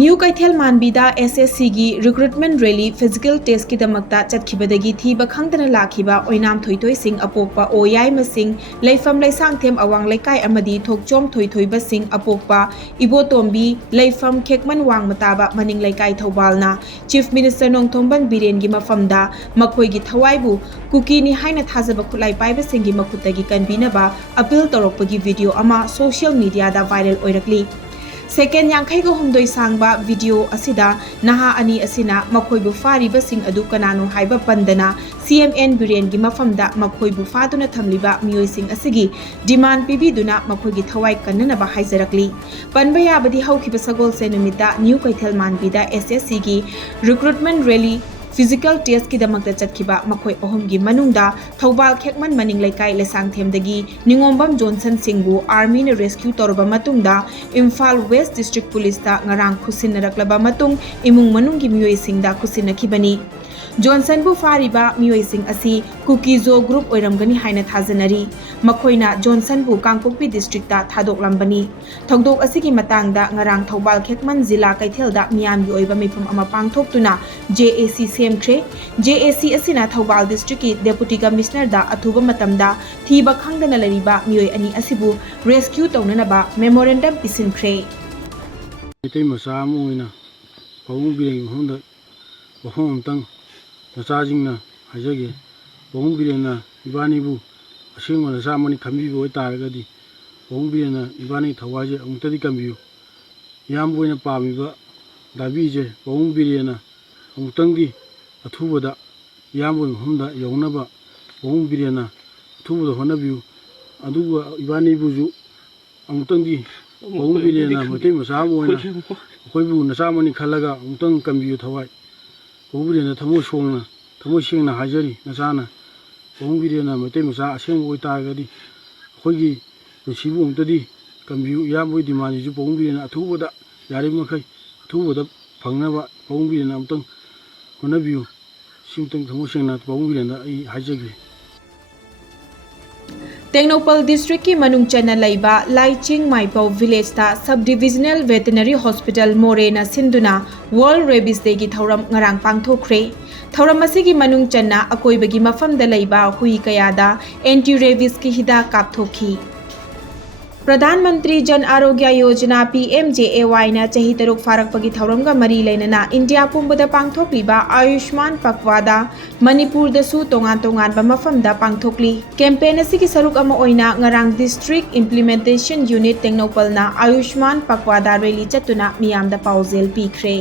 New कैथेल मानबीदा SSC की रिक्रूटमेंट रैली फिजिकल टेस्ट की दमकता चटखिबदगी थीबा खंगदना लाखिबा ओइनाम थोइथोइ सिंह अपोकपा ओयाई मसिंग लेफम लेसांगथेम अवांग लेकाई अमदी थोकचोम थोइथोइबा सिंह अपोकपा इबोतोंबी लेफम खेकमन वांग मताबा मनिंग लेकाई थौबालना चीफ मिनिस्टर नोंथोंबन बिरेन की मफमदा मखोइगी थवाइबु कुकीनी हाइना थाजबा खुलाई पाइबा सिंगी मखुतगी कनबीनबा अपील तौरपगी वीडियो अमा सोशल मीडिया दा वायरल ओइरकली सेकेंड यांखैगो हुमदोई सांगबा वीडियो असिदा नहा अनि असिना मखोइबु फारिबा सिंग अदु कनानो हाइबा पंदना CMN बिरेन की मफमदा मखोइबु फादुना थमलिबा मियोइ सिंग असिगी डिमांड पिबिदुना मखोइगी थवाई कन्ननबा हाइजरकली पनबा याबदी हौखिबा सगोलसे नुमिता न्यू कैथेल मानबीदा SSC की रिक्रूटमेंट रैली फिजिकल टेस्ट की दमकता चटखिबा मखोइ अहुमगी मनुंगदा थौबाल खेकमन मनिंग लेकाई लेसांगथेमदगी निंगोंबम जॉनसन सिंगबु आर्मी ने रेस्क्यू तौरबा मतुंगदा इम्फाल वेस्ट डिस्ट्रिक्ट पुलिस ता ngarang खुसिनरकलबा मतुंग इमुंग मनुंगी मियोइ सिंगदा खुसिनखिबनी जॉनसन बु फारिबा मियोइ सिंग असि कुकीजो ग्रुप ओइरमगनी हाइना थाजनरी मखोइना जॉनसन बु कांगपोकपी डिस्ट्रिक्ट ता थादोकलंबनी थौदोक असिगी मतांगदा ngarang थौबाल खेकमन जिला कैथेलदा मियामगी ओइबा मिफम अमा पांगथोकतुना JAC सेमख्रे JAC असिना थौबाल डिस्ट्रिक्ट की डेप्यूटी कमिश्नर दा अथुबा मतमदा थीबा खंगदना लरिबा मियोइ अनि असिबु रेस्क्यू तौननबा मेमोरेंडम पिसिनख्रे इतै मसा मोइना पहुं बिरें होंदा बहम तंग नचाजिंगना हाजगे पहुं बिरेना इबानीबु असेंग नचा मनि खम्बिबो ओइ तारगदी पहुं बिरेना इबानी थवाजे अमुतदी कम्बियु याम बोइना पामिबा दाबीजे पहुं बिरेना अमुतंगी अथुबदा याम बोइ हमदा यौनबा पहुं बिरेना अथुबदा होनबियु अदुगा इबानीबुजु अमुतंगी पहुं बिरेना मते मसा मोइना अखोइबु नचा मनि खलगा अमुतंग कम्बियु थवाई पहुं बिरेना थमो सेंगना हाजरी नचाना पहुं बिरेना मते मसा असेंग ओइ तारगदी अखोइगी पुसिबु अमुतदी कम्बियु याम बोइ दिमानिजु पहुं बिरेना अथुबदा यारि मखै अथुबदा फंगनबा पहुं बिरेना अमुतंग होनबियु सिंतंग थमो सेंगना पहुं बिरेना आई हाजगे टेक्नोपल डिस्ट्रिक्ट की मनुंग चन्ना लैबा लाइचिंग माइपौ विलेज ता सब डिविजनल वेटनरी हॉस्पिटल मोरेना सिंधुना वर्ल्ड रेबिस डे की थौरम ngarang पांगथोखरे थौरम असिगी मनुंग चन्ना अकोइबगी मफमदा लैबा हुई कयादा एंटी रेबिस की हिदा कापथोखी प्रधानमंत्री जन आरोग्य योजना PMJAY ना चही तरुक फारकपगी थौरमगा मरी लेनना इंडिया पुंबदा पांगथोकलिबा आयुष्मान पखवादा मणिपुर दसु तोंगान तोंगान मफमदा पांगथोकली कैंपेन असिगी सरुक अमा ओइना ngarang डिस्ट्रिक्ट इंप्लीमेंटेशन यूनिट टेक्नोपलना आयुष्मान पखवादा रैली चतुना मियामदा पाउजेल पीख्रे।